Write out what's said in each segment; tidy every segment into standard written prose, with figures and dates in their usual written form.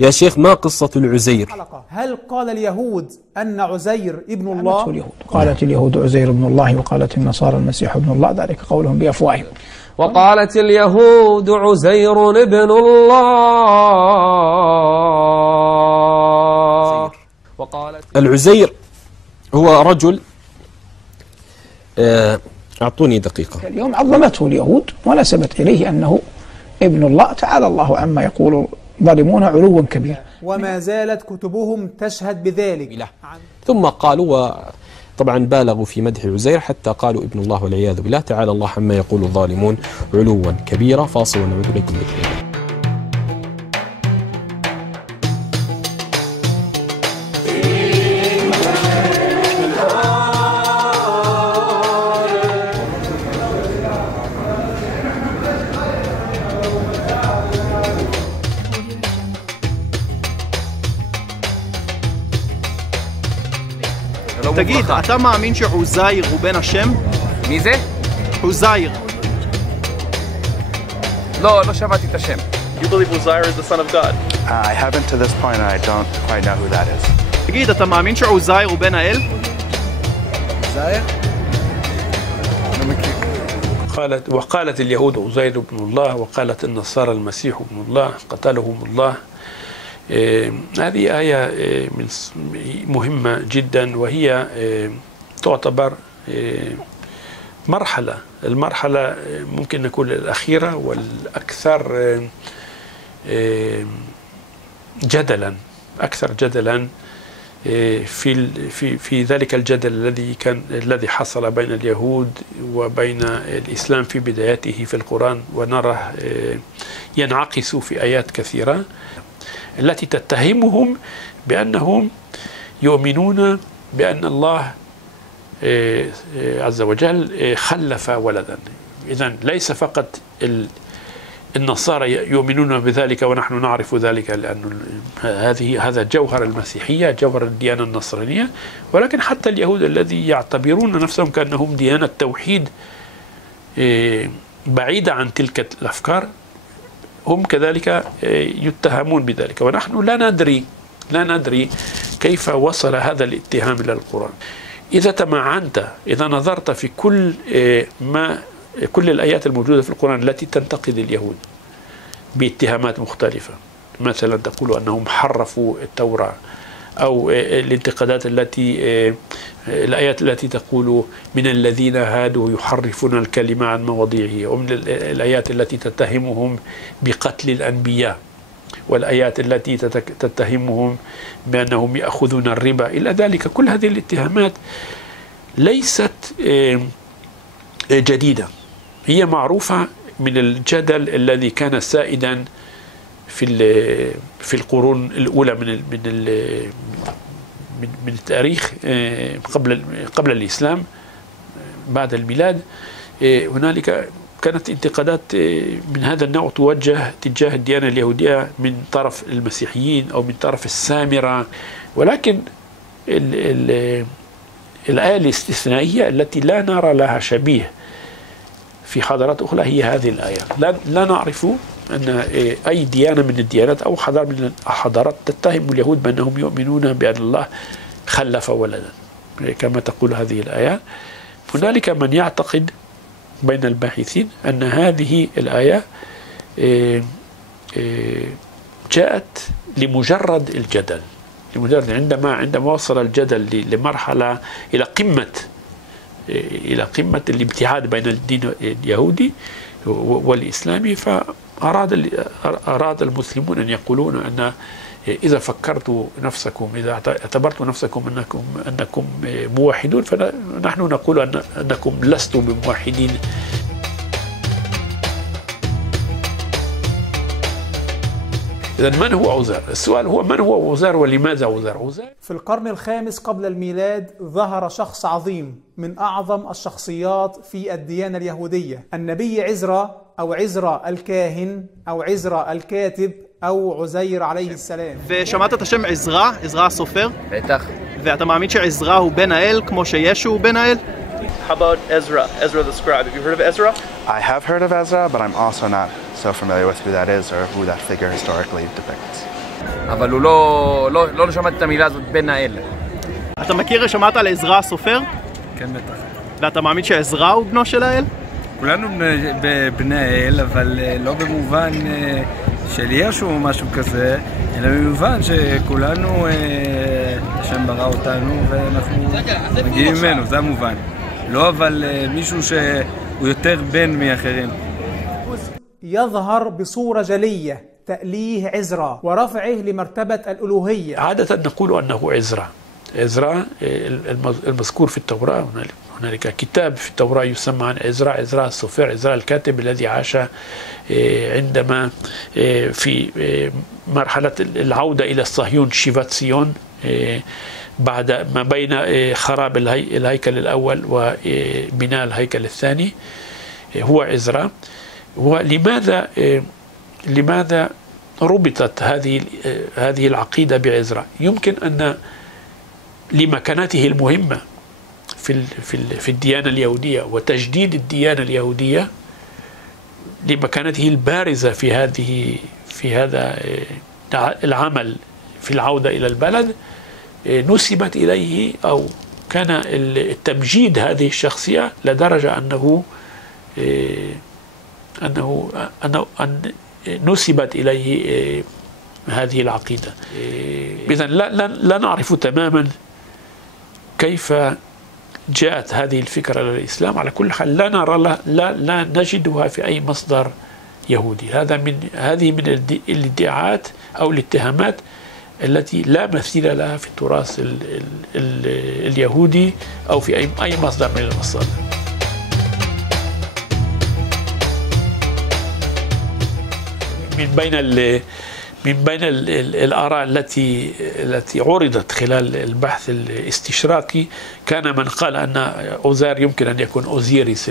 يا شيخ ما قصة العزير؟ هل قال اليهود أن عزير ابن الله؟ قالت اليهود عزير ابن الله وقالت النصارى المسيح ابن الله، ذلك قولهم بأفواههم. وقالت اليهود عزير ابن الله. العزير هو رجل أعطوني دقيقة. اليوم عظمته اليهود ونسبت إليه أنه ابن الله، تعالى الله عما يقول ظالمون علوا كبيرا. وما زالت كتبهم تشهد بذلك. ثم قالوا، طبعا بالغوا في مدح عزير حتى قالوا ابن الله والعياذ بالله، تعالى الله عما يقول الظالمون علوا كبيرا. فاصل ونعود إليكم بإذن. תגיד, אתה מאמין שעוזייר הוא בן השם? מי זה? עוזייר. לא שמעתי את השם. You believe Uzair is the son of God? I haven't to this point and I don't quite know who that is. תגיד, אתה מאמין שעוזייר הוא בן האל? עוזייר? وقالت اليهود عزير ابن الله، وقالت النصارى المسيح ابن الله، قتلهم الله. هذه آية مهمة جدا، وهي تعتبر المرحلة ممكن نقول الأخيرة والأكثر جدلا، أكثر جدلا في ذلك الجدل الذي حصل بين اليهود وبين الإسلام في بدايته في القرآن، ونراه ينعكس في آيات كثيرة التي تتهمهم بأنهم يؤمنون بأن الله عز وجل خلف ولدا. إذن ليس فقط النصارى يؤمنون بذلك ونحن نعرف ذلك، لأن هذا جوهر المسيحية، جوهر الديانة النصرانية، ولكن حتى اليهود الذي يعتبرون نفسهم كأنهم ديانة توحيد بعيدة عن تلك الأفكار، هم كذلك يتهمون بذلك، ونحن لا ندري كيف وصل هذا الاتهام إلى القرآن. إذا تمعنت، إذا نظرت في كل الآيات الموجودة في القرآن التي تنتقد اليهود باتهامات مختلفة، مثلا تقول أنهم حرفوا التوراة، أو الانتقادات الآيات التي تقول من الذين هادوا يحرفون الكلمة عن مواضيعه، ومن الآيات التي تتهمهم بقتل الأنبياء، والآيات التي تتهمهم بأنهم يأخذون الربا إلى ذلك. كل هذه الاتهامات ليست جديدة، هي معروفة من الجدل الذي كان سائدا في القرون الأولى من التاريخ قبل الإسلام، بعد الميلاد. هنالك كانت انتقادات من هذا النوع توجه تجاه الديانة اليهودية من طرف المسيحيين أو من طرف السامرة، ولكن الآية الاستثنائية التي لا نرى لها شبيه في حضارات أخرى هي هذه الآية. لا نعرف أن أي ديانة من الديانات أو حضارة من الحضارات تتهم اليهود بأنهم يؤمنون بأن الله خلف ولدا كما تقول هذه الآية. هنالك من يعتقد بين الباحثين أن هذه الآية جاءت لمجرد الجدل، عندما وصل الجدل لمرحلة إلى قمة الابتعاد بين الدين اليهودي والإسلامي، فأراد المسلمون أن يقولون أن إذا فكرتوا نفسكم، إذا اعتبرتوا نفسكم أنكم موحدون، فنحن نقول أنكم لستم بموحدين. إذن من هو عزير؟ السؤال هو من هو عزير ولماذا عزير؟ في القرن الخامس قبل الميلاد ظهر شخص عظيم من أعظم الشخصيات في الديانة اليهودية، النبي عزرا أو عزرا الكاهن أو عزرا الكاتب أو عزير عليه السلام. ושמעת את השם עזרא, עזרא הסופר? בטח. ואתה מאמין שעזרא הוא בן האל כמו שישו הוא בן האל? How about Ezra the scribe? Have you heard of Ezra? I have heard of Ezra, but I'm also not so familiar with who that is or who that figure historically depicts. אבל הוא לא שמעתי את המילה הזאת בן האל. אתה מכיר, שמעת על עזרא הסופר? כן, בטח. ואתה מאמין שעזרא הוא בנו של האל? כולנו בני האל, אבל לא במובן של ישו או משהו כזה, אלא במובן שכולנו, השם ברא אותנו ואנחנו מגיעים ממנו, זה המובן. לא אבל מישהו שהוא יותר בן מאחרים. يظهر بصورة جلية تأليه عزرا ورفعه لمرتبة الألوهية. عادة نقول أنه عزرا. عزرا المذكور في التوراة، هنالك كتاب في التوراة يسمى عن عزرا، عزرا السوفر، عزرا الكاتب الذي عاش عندما في مرحلة العودة إلى الصهيون، شيفات صهيون، بعد ما بين خراب الهيكل الأول وبناء الهيكل الثاني، هو عزرا. لماذا ربطت هذه العقيدة بعزرا؟ يمكن أن لمكانته المهمة في الديانة اليهودية وتجديد الديانة اليهودية، لمكانته البارزة في هذا العمل في العودة إلى البلد، نسبت إليه أو كان التمجيد هذه الشخصية لدرجة أن نسبت إليه هذه العقيدة. إذن لا نعرف تماما كيف جاءت هذه الفكرة للإسلام. على كل حال لا نجدها في أي مصدر يهودي. هذه من الادعاءات أو الاتهامات التي لا مثيل لها في التراث اليهودي أو في أي مصدر من المصادر. من بين الآراء التي عرضت خلال البحث الاستشراقي، كان من قال أن عزير يمكن أن يكون أوزيريس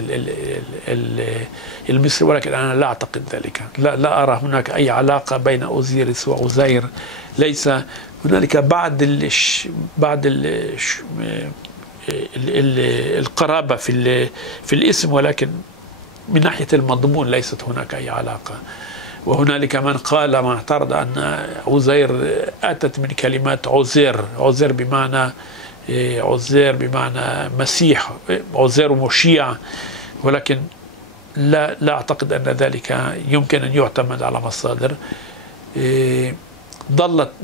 المصري، ولكن أنا لا أعتقد ذلك. لا أرى هناك أي علاقة بين أوزيريس وعزير. ليس هنالك بعض القرابة في الاسم، ولكن من ناحية المضمون ليست هناك أي علاقة. وهنالك من قال، ما اعترض أن عزير أتت من كلمات عزير بمعنى مسيح، عزير مشيع، ولكن لا أعتقد أن ذلك يمكن أن يعتمد على مصادر.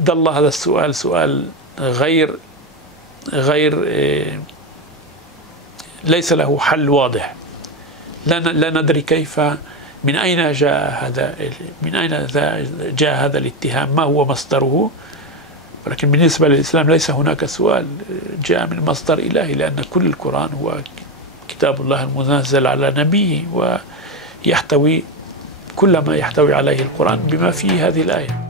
ظل هذا السؤال سؤال غير ليس له حل واضح. لا ندري كيف، من أين جاء هذا الاتهام، ما هو مصدره. ولكن بالنسبة للإسلام ليس هناك سؤال جاء من مصدر إلهي، لأن كل القرآن هو كتاب الله المنزل على نبيه، ويحتوي كل ما يحتوي عليه القرآن بما فيه هذه الآية.